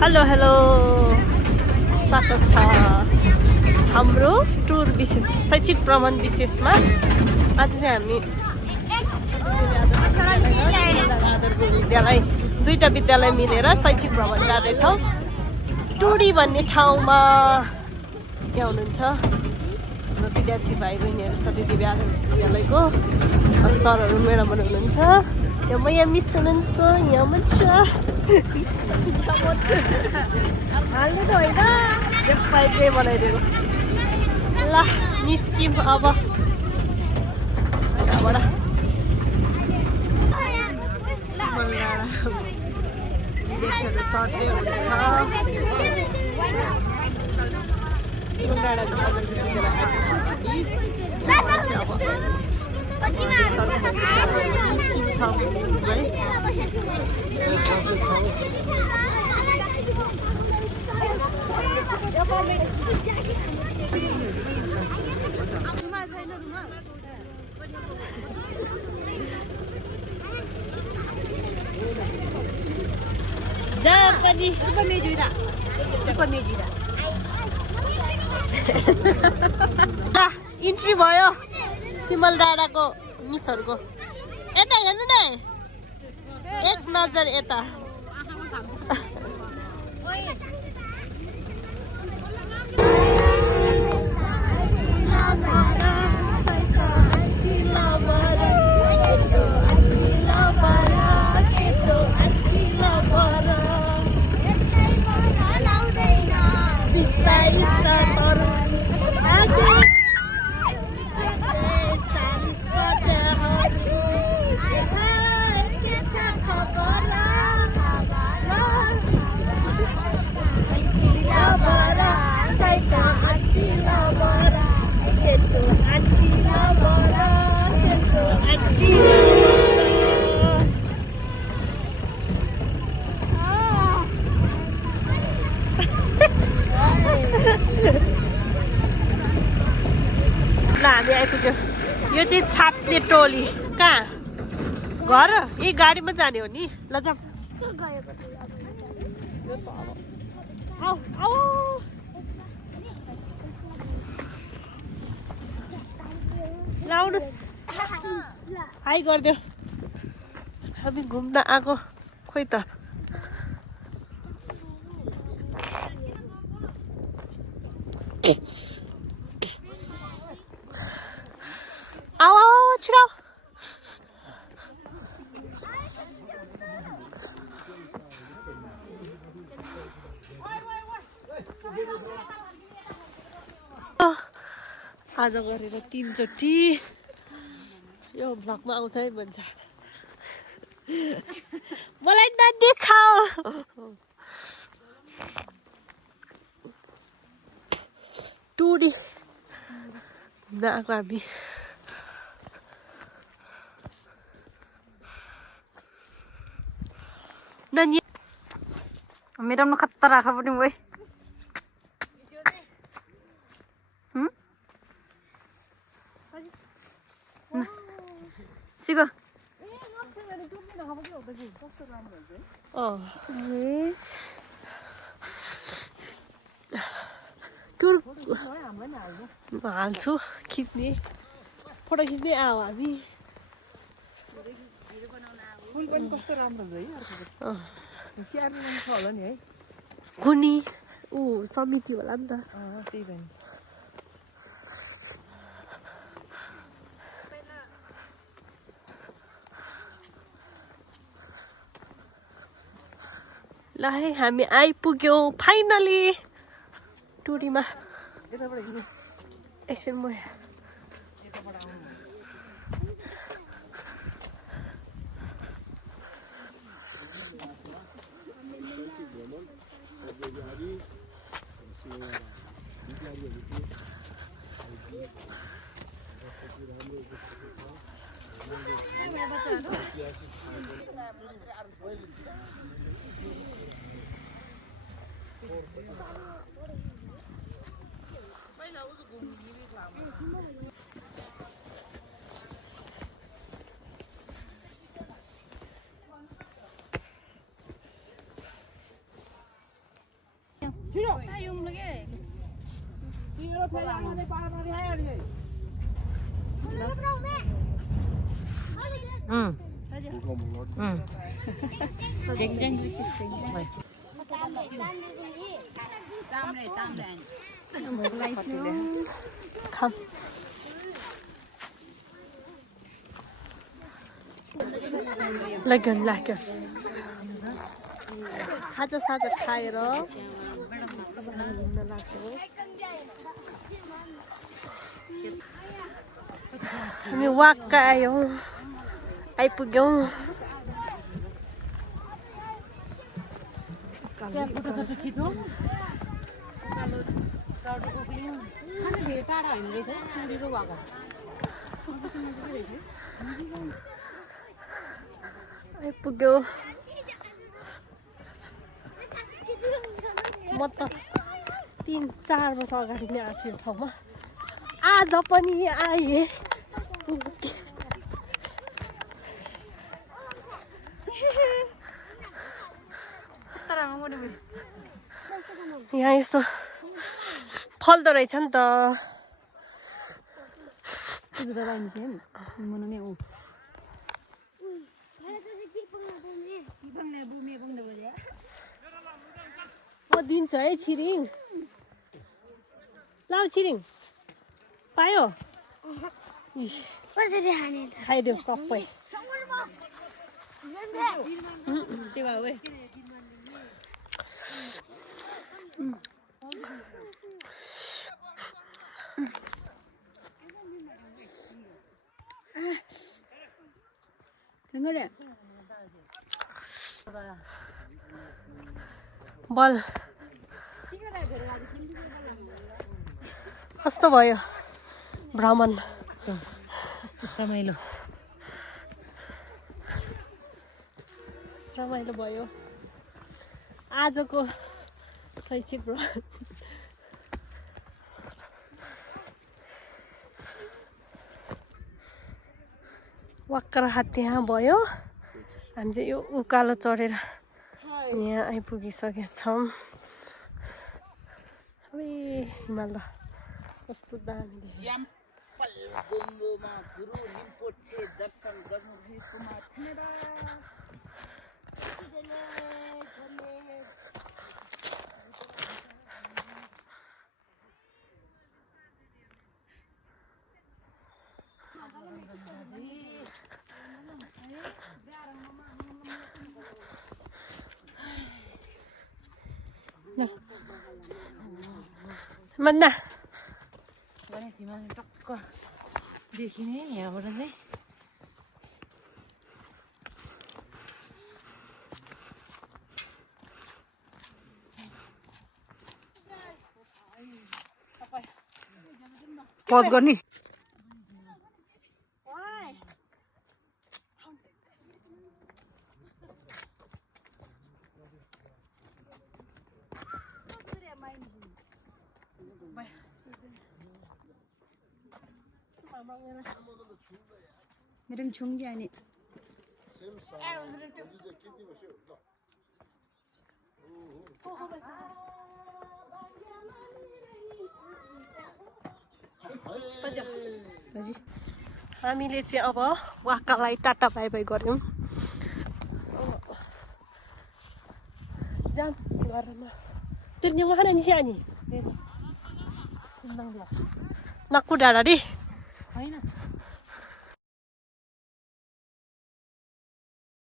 Hello hello स्वागत छ हाम्रो टुर विशेष शैक्षिक भ्रमण विशेषमा। आज चाहिँ हामी आदरपुर विद्यालय दुईटा विद्यालय मिलेर शैक्षिक भ्रमण जाँदैछौँ टुडी भन्ने ठाउँमा। यहाँ हुनुहुन्छ हाम्रो विद्यार्थी भाइ बहिनीहरू सधैँ आदरपुर विद्यालयको सरहरू म्याडमहरू हुनुहुन्छ। यहाँ म यहाँ मिस हुनुहुन्छ यहाँ म छ हाल्नु त होइन पाइपले बनाइदिएको। ल निस्क्यौँ अब यहाँबाट। विद्यार्थीहरू चढ्दै हुनुहुन्छ। सिमलडाँडाको इन्ट्री भयो सिमलडाँडाको मिसहरूको। यता हेर्नु न एक नजर यता। हामी आइपुग्यौँ। यो चाहिँ छाप्ने टोली। कहाँ घर यही गाडीमा जाने हो नि। ल जाऊ आऊ आऊ। लाउनुहोस् हाई गरिदेऊ। हामी घुम्न आएको खोइ त। आऊ आऊ छिटो। आज गरेर 3 चोटि यो भ्लगमा आउँछ है भन्छ। मलाई नदेखाऊ। टुडी घुम्न आएको हामी। मेरा में खतरा रखा पड़ी वही सिको हाल्छु खिच्ने फोटो खिच्ने आऊ हामी। फुल पनि कस्तो राम्रो छ है स्याहार्नु पनि छ होला नि है। कुनी ऊ समिति होला नि त। त्यही पनि ल है हामी आइपुग्यौँ फाइनली टुरीमा। एकछिन म 응. 이거 먹어. 응. 굉장히 감. लाग्यो खाजा साजा खाएर घुम्न लाग्यो हामी वाक्क आयौँ आइपुग्यौँ आइपुग्यो म त 3-4 वर्ष अगाडि नै आएको छु यो ठाउँमा आज पनि आएँ यहाँ यस्तो फल्दो रहेछ नि त म दिन्छु है छिरिङ लाउ छिरिङ पायो खाइदेऊ सबै बल कस्तो भयो भ्रमण रमाइलो भयो आजको शैक्षिक भ्रमण वाक्कर हात त्यहाँ भयो हामी चाहिँ यो उकालो चढेर यहाँ आइपुगिसकेका छौँ हिमाल कस्तो दामी देख्यो मन्ना टक्क देखिने यहाँबाट चाहिँ पज गर्ने मेरे छुंग जाने हामीले चाहिँ अब वाक्कालाई टाटा बाई बाई गर्यौँ जाम घरमा तिर्ने वहाँ नि स्यानी नक्कु डाँडा रे